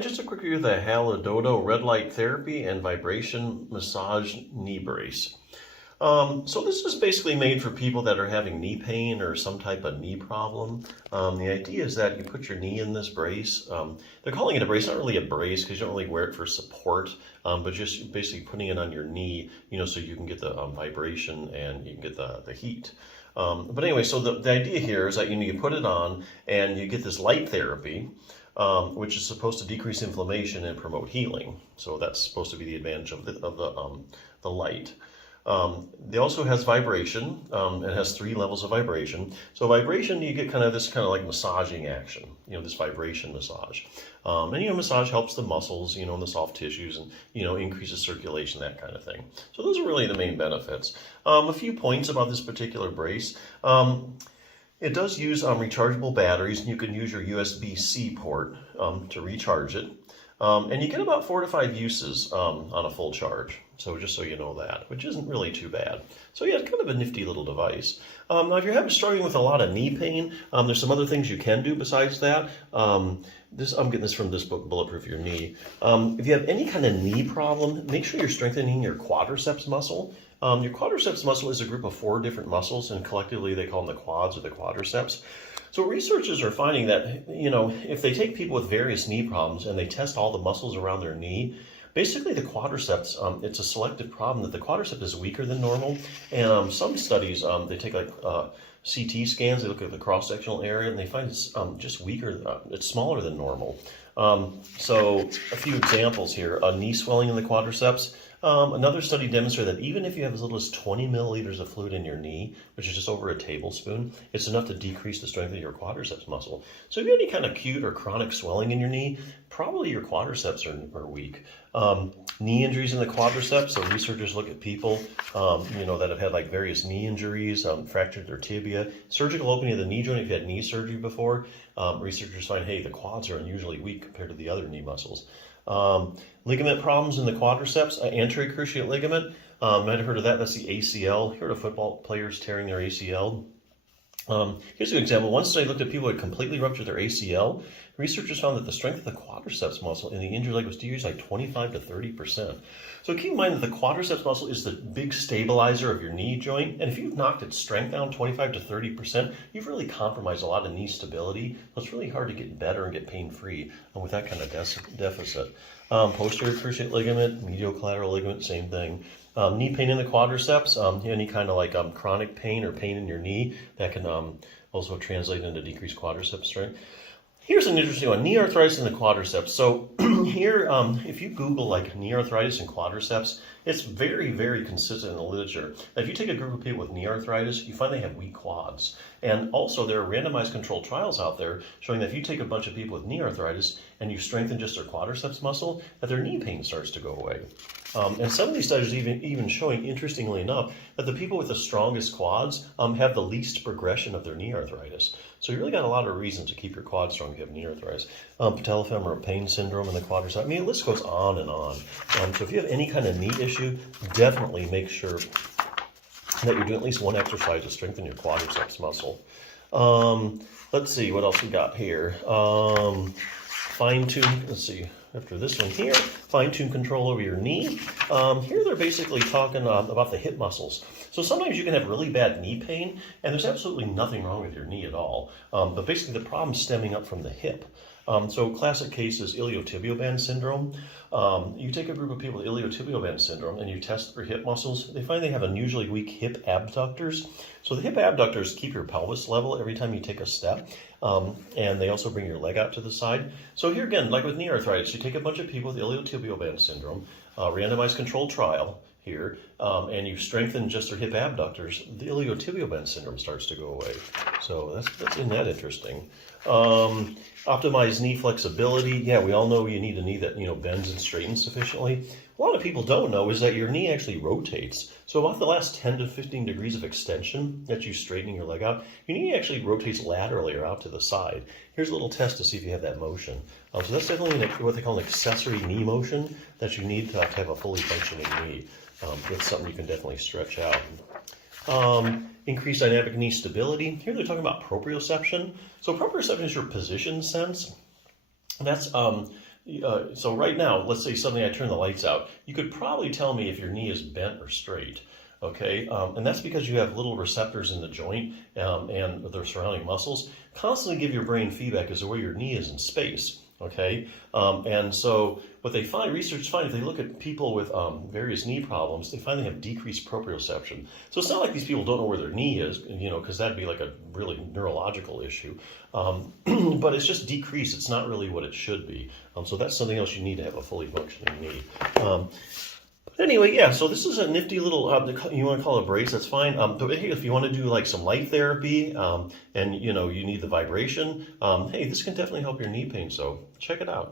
just a quick review of the HALIDODO red light therapy and vibration massage knee brace. So this is basically made for people that are having knee pain or some type of knee problem. The idea is that you put your knee in this brace. They're calling it a brace, not really a brace because you don't really wear it for support, but just basically putting it on your knee, so you can get the vibration and you can get the heat. But anyway, so the idea here is that you put it on and you get this light therapy, which is supposed to decrease inflammation and promote healing. So that's supposed to be the advantage of the light. It also has vibration. It has 3 levels of vibration. So vibration, you get this like massaging action, this vibration massage. And massage helps the muscles, and the soft tissues, and increases circulation, that kind of thing. So those are really the main benefits. A few points about this particular brace. It does use rechargeable batteries, and you can use your USB-C port to recharge it. And you get about 4 to 5 uses on a full charge. So just so you know that, which isn't really too bad. So yeah, it's kind of a nifty little device. Now if you're struggling with a lot of knee pain, there's some other things you can do besides that. I'm getting this from this book, Bulletproof Your Knee. If you have any kind of knee problem, make sure you're strengthening your quadriceps muscle. Your quadriceps muscle is a group of 4 different muscles, and collectively they call them the quads or the quadriceps. So researchers are finding that, if they take people with various knee problems and they test all the muscles around their knee, basically the quadriceps, it's a selective problem that the quadricep is weaker than normal. And some studies, they take CT scans, they look at the cross-sectional area, and they find it's just weaker, it's smaller than normal. So a few examples here, knee swelling in the quadriceps. Another study demonstrated that even if you have as little as 20 milliliters of fluid in your knee, which is just over a tablespoon, it's enough to decrease the strength of your quadriceps muscle. So if you have any kind of acute or chronic swelling in your knee, probably your quadriceps are weak. Knee injuries in the quadriceps, so researchers look at people, that have had various knee injuries, fractured their tibia, surgical opening of the knee joint. If you had knee surgery before, researchers find, hey, the quads are unusually weak compared to the other knee muscles. Ligament problems in the quadriceps, anterior cruciate ligament, might have heard of that. That's the ACL. You heard of football players tearing their ACL. Here's an example. One study looked at people who had completely ruptured their ACL. Researchers found that the strength of the quadriceps muscle in the injured leg was decreased 25 to 30%. So keep in mind that the quadriceps muscle is the big stabilizer of your knee joint. And if you've knocked its strength down 25 to 30%, you've really compromised a lot of knee stability. So it's really hard to get better and get pain-free with that kind of deficit. Posterior cruciate ligament, medial collateral ligament, same thing. Knee pain in the quadriceps, any kind of chronic pain or pain in your knee, that can also translate into decreased quadriceps strength. Here's an interesting one, knee arthritis in the quadriceps. So here, if you Google knee arthritis and quadriceps, it's very, very consistent in the literature. Now, if you take a group of people with knee arthritis, you find they have weak quads. And also there are randomized controlled trials out there showing that if you take a bunch of people with knee arthritis and you strengthen just their quadriceps muscle, that their knee pain starts to go away. And some of these studies even showing, interestingly enough, that the people with the strongest quads have the least progression of their knee arthritis. So you really got a lot of reasons to keep your quad strong if you have knee arthritis. Patellofemoral pain syndrome in the quadriceps. I mean, the list goes on and on. So if you have any kind of knee issue, definitely make sure that you're doing at least one exercise to strengthen your quadriceps muscle. Let's see, what else we got here? Fine-tune, let's see, after this one here, fine-tune control over your knee. Here they're basically talking about the hip muscles. So sometimes you can have really bad knee pain, and there's absolutely nothing wrong with your knee at all. But basically the problem's stemming up from the hip. So classic case is iliotibial band syndrome. You take a group of people with iliotibial band syndrome and you test their hip muscles, they find they have unusually weak hip abductors. So the hip abductors keep your pelvis level every time you take a step, and they also bring your leg out to the side. So here again, like with knee arthritis, you take a bunch of people with iliotibial band syndrome, randomized controlled trial here, and you strengthen just their hip abductors, the iliotibial band syndrome starts to go away. So isn't that interesting? Optimize knee flexibility. Yeah, we all know you need a knee that bends and straightens sufficiently. A lot of people don't know is that your knee actually rotates. So about the last 10 to 15 degrees of extension that you straightening your leg out, your knee actually rotates laterally or out to the side. Here's a little test to see if you have that motion. So that's definitely what they call an accessory knee motion that you need to have a fully functioning knee. It's something you can definitely stretch out. Increased dynamic knee stability. Here they're talking about proprioception. So proprioception is your position sense. That's So right now, let's say suddenly I turn the lights out, you could probably tell me if your knee is bent or straight. Okay, and that's because you have little receptors in the joint and the surrounding muscles constantly give your brain feedback as to where your knee is in space. Okay, and so what they find, researchers find, if they look at people with various knee problems, they find they have decreased proprioception. So it's not like these people don't know where their knee is, because that'd be like a really neurological issue. But it's just decreased. It's not really what it should be. So that's something else you need to have a fully functioning knee. Anyway, yeah, so this is a nifty little, you want to call it a brace, that's fine. But hey, if you want to do like some light therapy and you need the vibration, hey, this can definitely help your knee pain, so check it out.